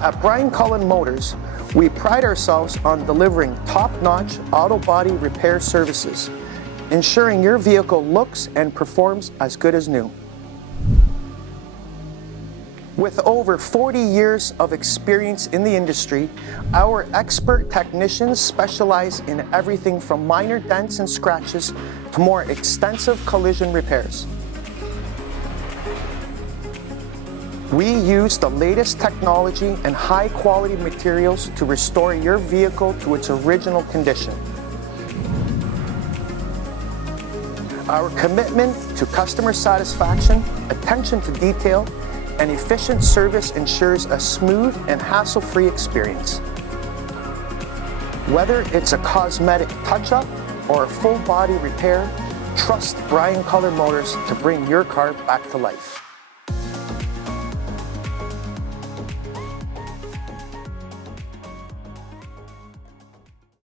At Cullen Motors, we pride ourselves on delivering top-notch auto body repair services, ensuring your vehicle looks and performs as good as new. With over 40 years of experience in the industry, our expert technicians specialize in everything from minor dents and scratches to more extensive collision repairs. We use the latest technology and high-quality materials to restore your vehicle to its original condition. Our commitment to customer satisfaction, attention to detail, and efficient service ensures a smooth and hassle-free experience. Whether it's a cosmetic touch-up or a full-body repair, trust Cullen Motors to bring your car back to life.